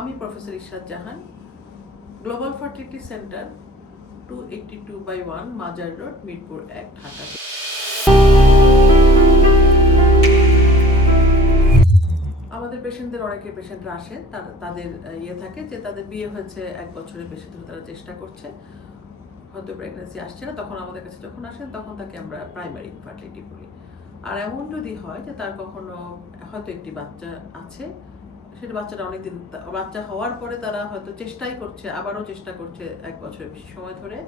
আমি প্রফেসর ইশরাত জাহান, global fertility centre 282/1 মাজার road, Mirpur 1, Dhaka. আমাদের পেশেন্টদের অনেকের পেশেন্টরা আসে, তাদের থাকে যে তাদের বিয়ে হয়েছে 1 বছরের বেশি ধরে, তারা চেষ্টা করছে, হয়তো প্রেগন্যান্সি আসছে না, তখন আমাদের কাছে যখন আসেন তখন তাকে আমরা প্রাইমারি ইনফার্টিলিটি বলি। আর এমন যদি হয় যে তার কখনো হয়তো একটি বাচ্চা আছে, সেটা বাচ্চাটা অনেকদিন, বাচ্চা হওয়ার পরে তারা হয়তো চেষ্টাই করছে, আবারও চেষ্টা করছে 1 বছরের বেশি সময় ধরে,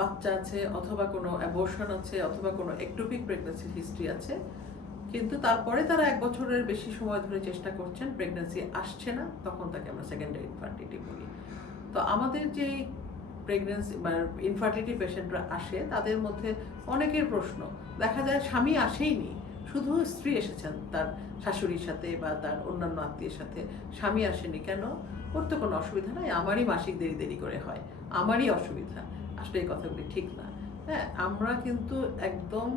বাচ্চা আছে অথবা কোনো অ্যাবর্শন আছে অথবা কোনো একটোপিক প্রেগন্যান্সির হিস্ট্রি আছে, কিন্তু তারপরে তারা 1 বছরের বেশি সময় ধরে চেষ্টা করছেন, প্রেগন্যান্সি আসছে না, তখন তাকে আমরা সেকেন্ডারি ইনফার্টিলিটি বলি। তো আমাদের যে প্রেগন্যান্সি বা ইনফার্টিলিটি পেশেন্টরা আসে, তাদের মধ্যে অনেকের প্রশ্ন, দেখা যায় স্বামী আসেইনি, শুধু স্ত্রী এসেছেন তার শাশুড়ির সাথে বা তার অন্যান্য আত্মীয়ের সাথে, স্বামী আসেনি কেন? ওর তো কোনো অসুবিধা নাই, আমারই মাসিক দেরি দেরি করে হয়, আমারই অসুবিধা। আসলে এই কথাগুলি ঠিক না। হ্যাঁ, আমরা কিন্তু একদম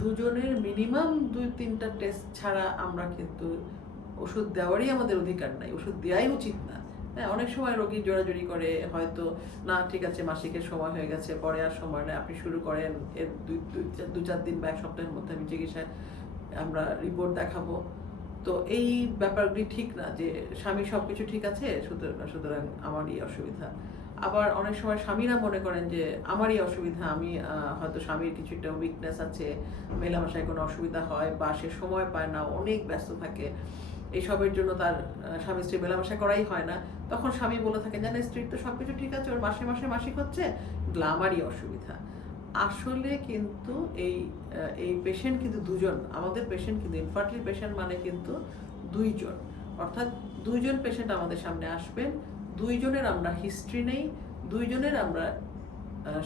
দুজনের মিনিমাম 2-3টা টেস্ট ছাড়া আমরা কিন্তু ওষুধ দেওয়ারই আমাদের অধিকার নাই, ওষুধ দেওয়াই উচিত না। হ্যাঁ, অনেক সময় রোগী জোরাজুরি করে, হয়তো না ঠিক আছে মাসিকের সময় হয়ে গেছে, পরে আর সময় নেই, আপনি শুরু করেন, এর 2-4 দিন বা 1 সপ্তাহের মধ্যে আমি চিকিৎসায় আমরা রিপোর্ট দেখাবো। তো এই ব্যাপারগুলি ঠিক না যে স্বামী সব কিছু ঠিক আছে, সুতরাং আমারই অসুবিধা। আবার অনেক সময় স্বামীরা মনে করেন যে আমারই অসুবিধা, আমি হয়তো স্বামীর কিছু একটা উইকনেস আছে, মেলামেশায় কোনো অসুবিধা হয় বা সে সময় পায় না, অনেক ব্যস্ত থাকে, এইসবের জন্য তার স্বামী স্ত্রী মেলামেশা করাই হয় না। তখন স্বামী বলে থাকেন, জানেন স্ত্রীর তো সবকিছু ঠিক আছে, ওর মাসে মাসে মাসিক হচ্ছে, আমারই অসুবিধা। আসলে কিন্তু এই পেশেন্ট কিন্তু দুজন, আমাদের পেশেন্ট কিন্তু ইনফার্টিলিটি পেশেন্ট মানে কিন্তু 2 জন, অর্থাৎ 2 জন পেশেন্ট আমাদের সামনে আসবেন, 2 জনের আমরা হিস্ট্রি নেই, 2 জনের আমরা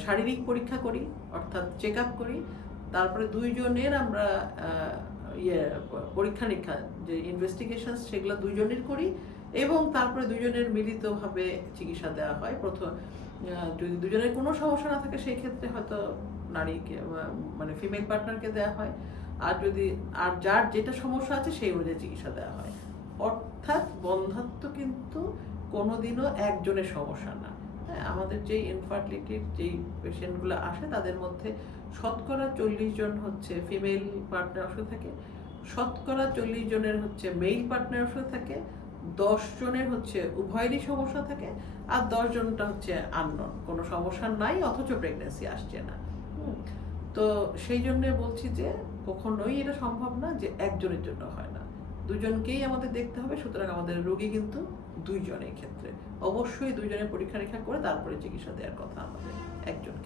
শারীরিক পরীক্ষা করি, অর্থাৎ চেক আপ করি, তারপরে 2 জনের আমরা পরীক্ষা নিরীক্ষা যে ইনভেস্টিগেশন সেগুলো 2 জনের করি, এবং তারপরে 2 জনের মিলিতভাবে চিকিৎসা দেওয়া হয়। প্রথম যদি 2 জনের কোনো সমস্যা না থাকে, সেই ক্ষেত্রে হয়তো নারীকে মানে ফিমেল পার্টনারকে দেওয়া হয়, আর যদি যার যেটা সমস্যা আছে সেই অনুযায়ী চিকিৎসা দেওয়া হয়। অর্থাৎ বন্ধাত্ব কিন্তু কোনোদিনও একজনের সমস্যা না। হ্যাঁ, আমাদের যেই ইনফার্টিলিটির যেই পেশেন্টগুলো আসে, তাদের মধ্যে শতকরা 40 জন হচ্ছে ফিমেল পার্টনার অসুখ থাকে, শতকরা 40 জনের হচ্ছে মেল পার্টনার অসুখ থাকে, 10 জনের হচ্ছে উভয়েরই সমস্যা থাকে, আর 10 জনটা হচ্ছে আননোন, কোনো সমস্যা নাই অথচ প্রেগন্যান্সি আসছে না। তো সেই জন্য বলছি যে কখনোই এটা সম্ভব না যে একজনের জন্য হয় না, দুজনকেই আমাদের দেখতে হবে। সুতরাং আমাদের রোগী কিন্তু 2 জন, এই ক্ষেত্রে অবশ্যই 2 জনের পরীক্ষা নিরীক্ষা করে তারপরে চিকিৎসা দেওয়ার কথা আমাদের, একজন